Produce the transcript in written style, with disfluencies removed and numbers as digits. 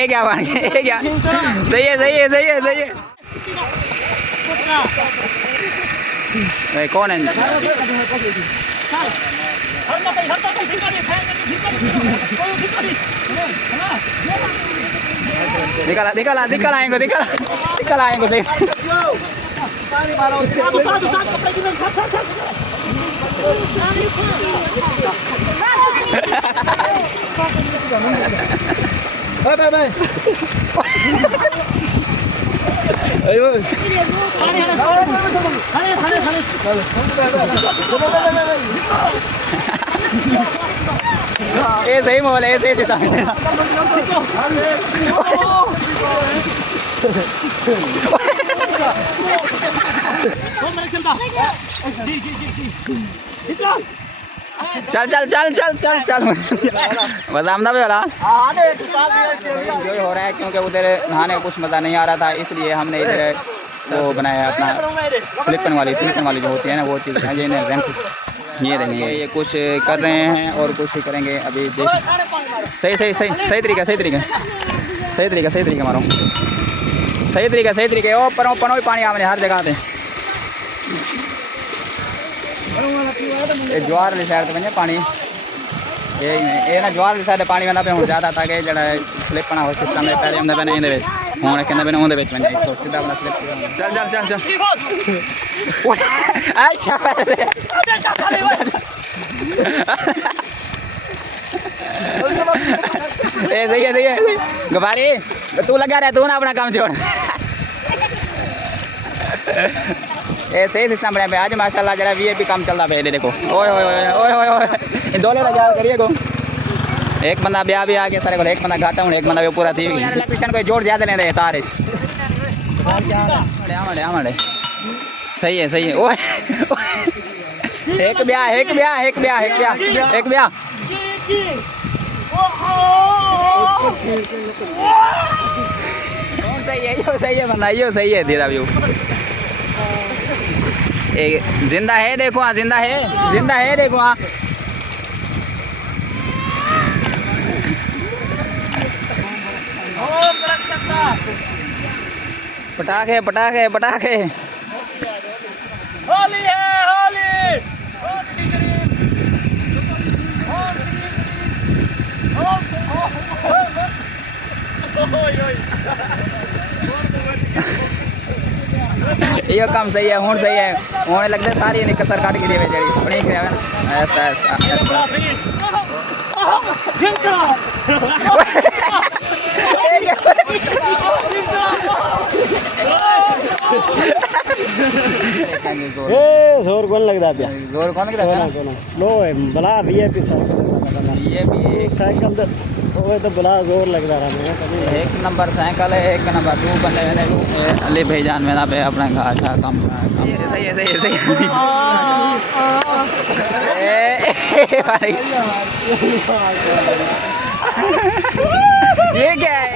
ये क्या बन गया, ये क्या? सही है सही है सही है सही है। भाई कौन है? निकला निकला निकल आएंगे निकल आएंगे सही। ये सही मोल है, सही दिशा में। चल चल चल चल चल चल बस आमदा भी वाला जो हो रहा है, क्योंकि उधर नहाने का कुछ मज़ा नहीं आ रहा था, इसलिए हमने इधर वो बनाया अपना स्लिपन वाली जो होती है ना, वो चीज़ है। ये रैंप ये देंगे, ये कुछ कर रहे हैं और कुछ करेंगे अभी देख। सही सही सही सही तरीका सही तरीका सही तरीका सही तरीका मारो सही तरीके ओ परो पनो भी पानी आमने हर जगह पे। ज्वार वाली साइड पे पानी ये ना ज्वार वाली साइड पानी वंदा पे हुण ज़्यादा था कि जड़ा स्लिपना हो सिस्टम है पहले हमने बने इंदे विच हुण कहंदे बने उंदे विच बने तो सीधा अपना स्लिप। चल चल चल चल अच्छा ए सही है गबारी तू लगा रहा, तू ना अपना काम छोड़। ए सही सिस्टम बना पे आज माशाल्लाह जरा वीआईपी काम चलता पे। देखो ओए ओए ओए ओए ओए दोले लगा करिए को एक बंदा ब्याह भी आ गया सारे को, एक बंदा घाटा हूँ एक बंदा भी पूरा थी पीछे कोई जोर ज्यादा नहीं रहे तारे सही है ओए एक ब्याह एक ब्याह एक ब्याह एक ब्याह एक ब्याह सही है बंदा यो सही है दीदा व्यू जिंदा है देखो हाँ जिंदा है देखो हाँ। पटाखे पटाखे पटाखे होली है होली यो काम सही है हूँ सही है होने लगता सारी नहीं कसर काट के लिए जड़ी ऐसा जोर कौन लगता है? जोर कौन लगता स्लो है बला वीआईपी साइकिल वो तो बड़ा जोर लग रहा है। एक नंबर साइकिल है, एक नंबर दो बंदे मैंने अली भाईजान मेरा पे अपना घाटा कम सही है ये क्या है?